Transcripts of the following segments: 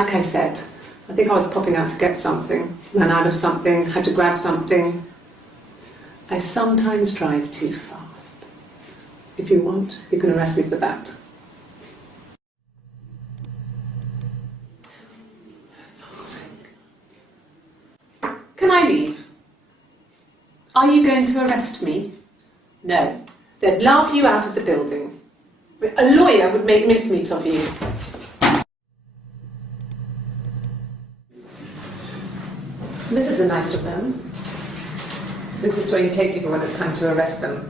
like I said, I think I was popping out to get something, ran out of something, had to grab something. I sometimes drive too fast. If you want, you can arrest me for that. Can I leave? Are you going to arrest me? No. They'd laugh you out of the building. A lawyer would make mincemeat of you. This is a nice room. Is this where you take people when it's time to arrest them?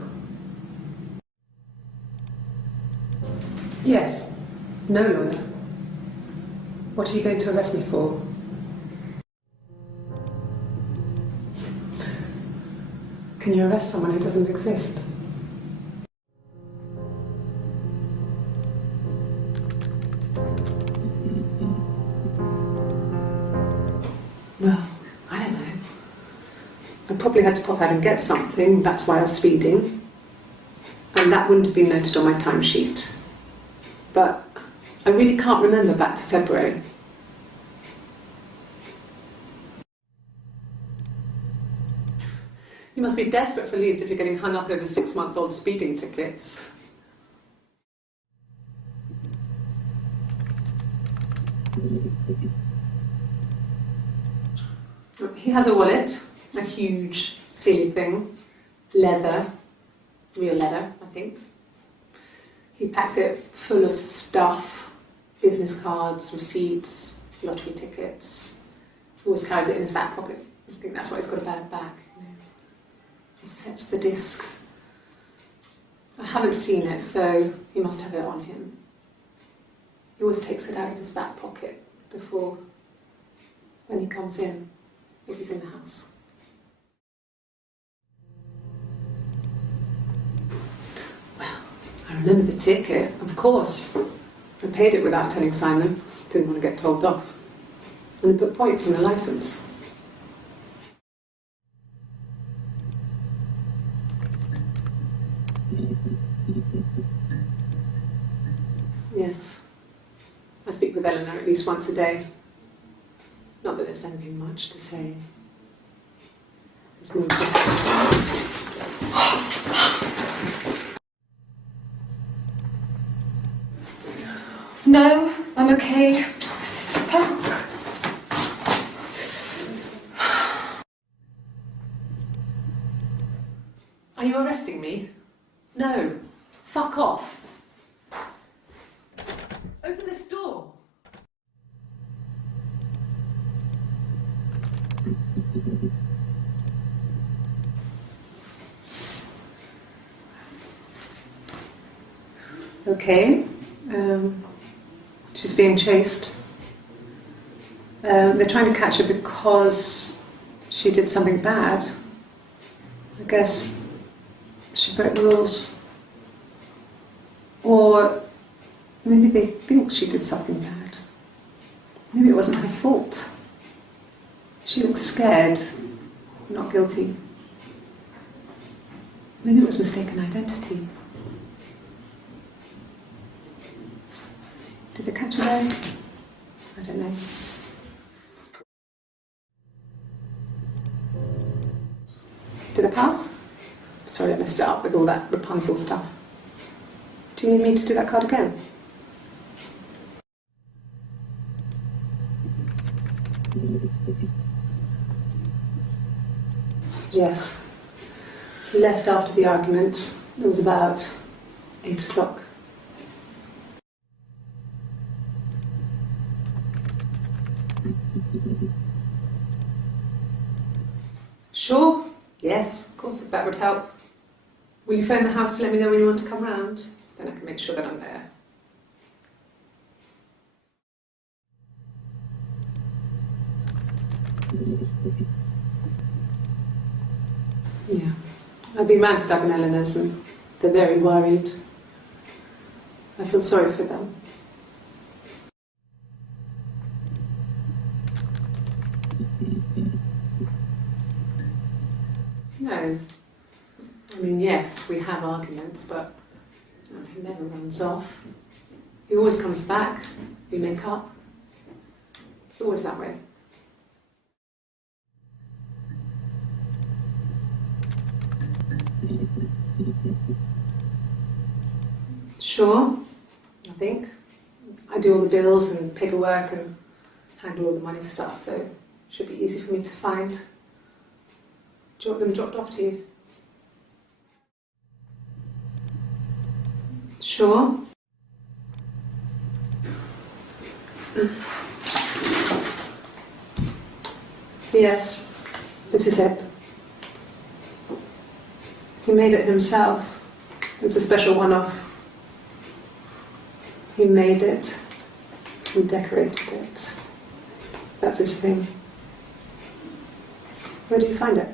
Yes. No lawyer. What are you going to arrest me for? Can you arrest someone who doesn't exist? Well, I don't know. I probably had to pop out and get something, that's why I was speeding. And that wouldn't have been noted on my timesheet. But I really can't remember back to February. You must be desperate for leads if you're getting hung up over 6-month-old speeding tickets. He has a wallet, a huge, silly thing, leather, real leather, I think. He packs it full of stuff, business cards, receipts, lottery tickets. He always carries it in his back pocket. I think that's why he's got a bad back. He sets the discs. I haven't seen it, so he must have it on him. He always takes it out of his back pocket before, when he comes in, if he's in the house. Well, I remember the ticket, of course. I paid it without telling Simon. Didn't want to get told off. And they put points on the licence. Yes. I speak with Eleanor at least once a day. Not that there's anything much to say. It's more just... No, I'm okay. Fuck. Are you arresting me? No. Fuck off. Open this door. Okay. She's being chased. They're trying to catch her because she did something bad. I guess she broke the rules. Or maybe they think she did something bad. Maybe it wasn't her fault. She looks scared, not guilty. Maybe it was mistaken identity. Did they catch her there? I don't know. Did I pass? Sorry, I messed it up with all that Rapunzel stuff. Do you need me to do that card again? Yes. He left after the argument. It was about 8 o'clock. Sure. Yes, of course, if that would help. Will you phone the house to let me know when you want to come round? Then I can make sure that I'm there. Yeah. I've been round to Doug and Eleanor's and they're very worried. I feel sorry for them. No. I mean, yes, we have arguments, but he never runs off. He always comes back. We make up. It's always that way. Sure, I think. I do all the bills and paperwork and handle all the money stuff, so it should be easy for me to find. Do you want them dropped off to you? Sure. Yes, this is it. He made it himself. It's a special one-off. He made it. He decorated it. That's his thing. Where did you find it?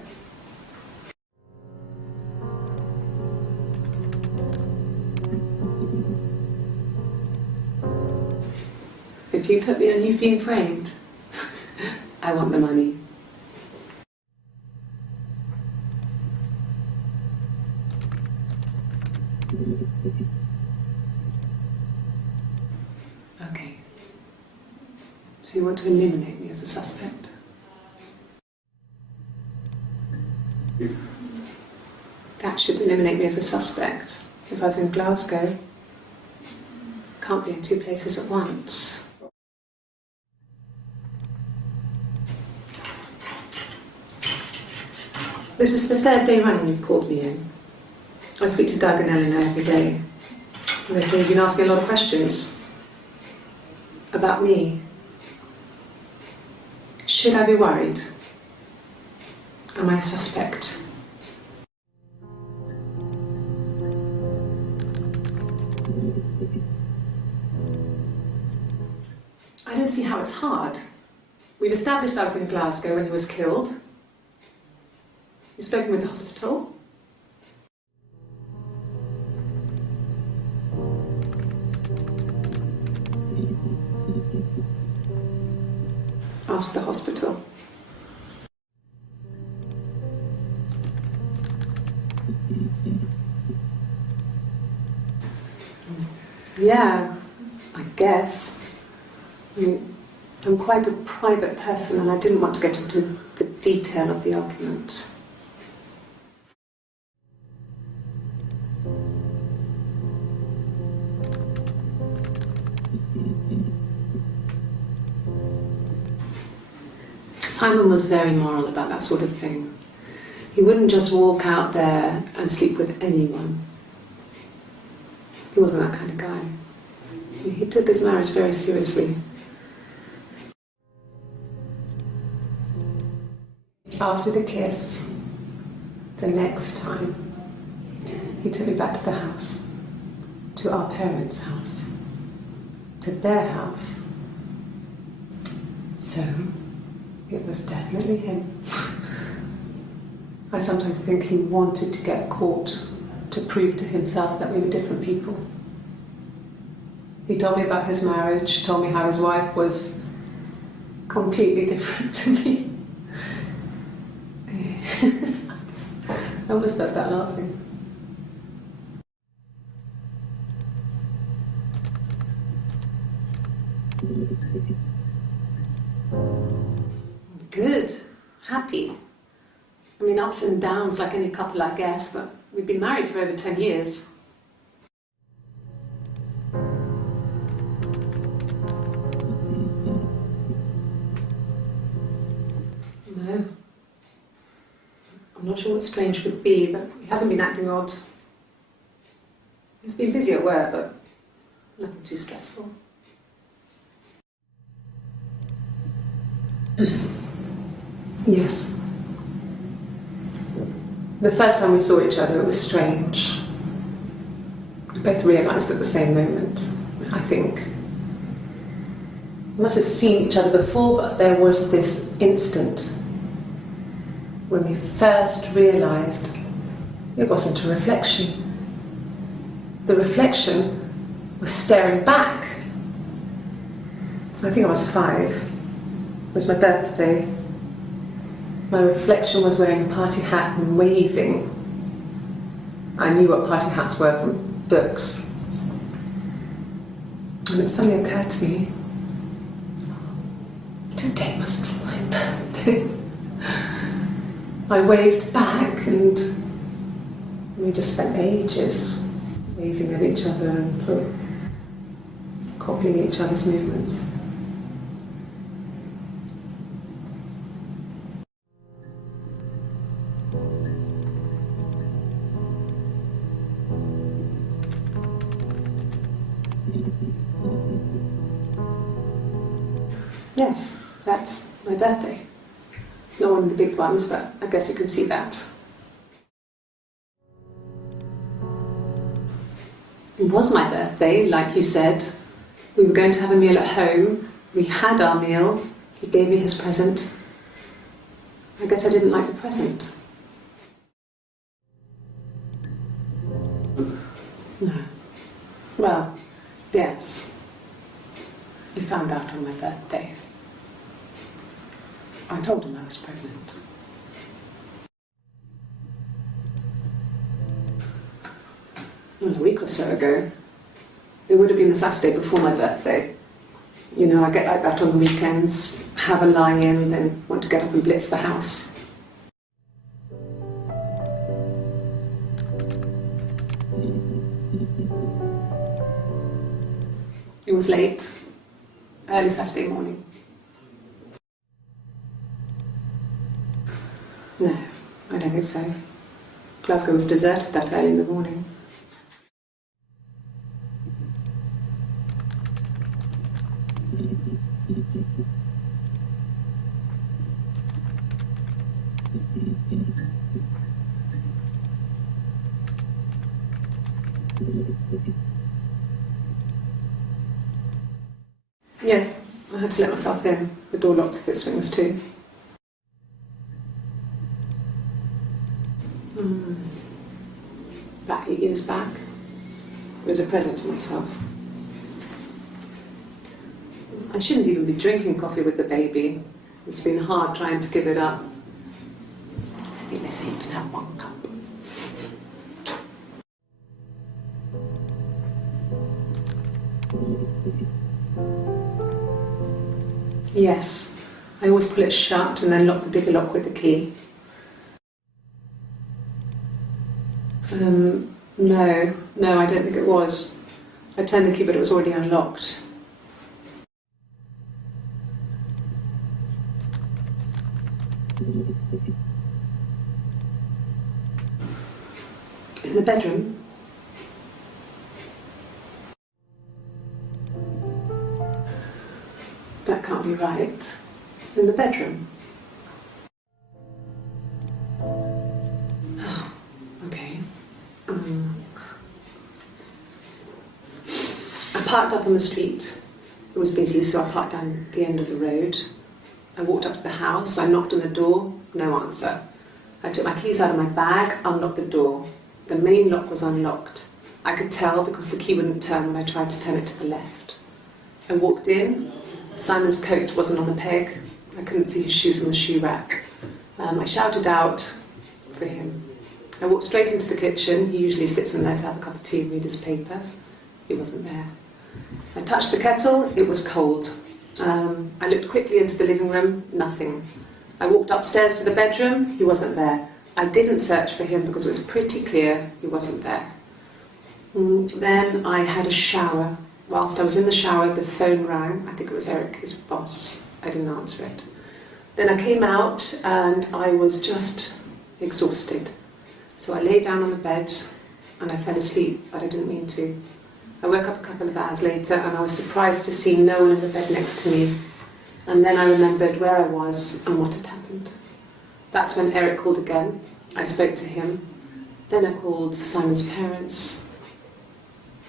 If you put me on You've Been Framed, I want the money. Okay. So you want to eliminate me as a suspect? That should eliminate me as a suspect. If I was in Glasgow, can't be in two places at once. This is the third day running you've called me in. I speak to Doug and Eleanor every day. And they say you've been asking a lot of questions about me. Should I be worried? Am I a suspect? I don't see how it's hard. We've established I was in Glasgow when he was killed. You've spoken with the hospital. Ask the hospital. Yeah, I guess. I'm quite a private person and I didn't want to get into the detail of the argument. Simon was very moral about that sort of thing. He wouldn't just walk out there and sleep with anyone. He wasn't that kind of guy. He took his marriage very seriously. After the kiss, the next time, he took me back to the house, to our parents' house, to their house. So, it was definitely him. I sometimes think he wanted to get caught to prove to himself that we were different people. He told me about his marriage, told me how his wife was completely different to me. I almost burst out laughing. Good, happy. I mean, ups and downs like any couple, I guess, but we've been married for over 10 years. No. I'm not sure what strange would be, but he hasn't been acting odd. He's been busy at work, but nothing too stressful. Yes. The first time we saw each other, it was strange. We both realised at the same moment, I think. We must have seen each other before, but there was this instant when we first realised it wasn't a reflection. The reflection was staring back. I think I was 5. It was my birthday. My reflection was wearing a party hat and waving. I knew what party hats were from books. And it suddenly occurred to me, it birthday. I waved back and we just spent ages waving at each other and copying each other's movements. Yes, that's my birthday. Not one of the big ones, but I guess you can see that. It was my birthday, like you said. We were going to have a meal at home. We had our meal. He gave me his present. I guess I didn't like the present. No. Well, yes. He found out on my birthday. I told him I was pregnant. Well, a week or so ago. It would have been the Saturday before my birthday. You know, I get like that on the weekends, have a lie-in, then want to get up and blitz the house. It was late, early Saturday morning. No, I don't think so. Glasgow was deserted that early in the morning. Yeah, I had to let myself in. The door locks if it swings too. About 8 years back, it was a present to myself. I shouldn't even be drinking coffee with the baby. It's been hard trying to give it up. I think they say you can have 1 cup. Yes, I always pull it shut and then lock the bigger lock with the key. No, I don't think it was. I turned the key but it was already unlocked. In the bedroom? That can't be right. In the bedroom? Oh, okay. I parked up on the street. It was busy, so I parked down the end of the road. I walked up to the house, I knocked on the door, no answer. I took my keys out of my bag, unlocked the door. The main lock was unlocked. I could tell because the key wouldn't turn when I tried to turn it to the left. I walked in. Simon's coat wasn't on the peg. I couldn't see his shoes on the shoe rack. I shouted out for him. I walked straight into the kitchen. He usually sits in there to have a cup of tea and read his paper. He wasn't there. I touched the kettle. It was cold. I looked quickly into the living room. Nothing. I walked upstairs to the bedroom. He wasn't there. I didn't search for him because it was pretty clear he wasn't there. Then I had a shower. Whilst I was in the shower, the phone rang. I think it was Eric, his boss. I didn't answer it. Then I came out and I was just exhausted. So I lay down on the bed and I fell asleep, but I didn't mean to. I woke up a couple of hours later and I was surprised to see no one in the bed next to me. And then I remembered where I was and what had happened. That's when Eric called again. I spoke to him. Then I called Simon's parents.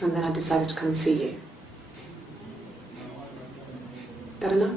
And then I decided to come and see you. That enough?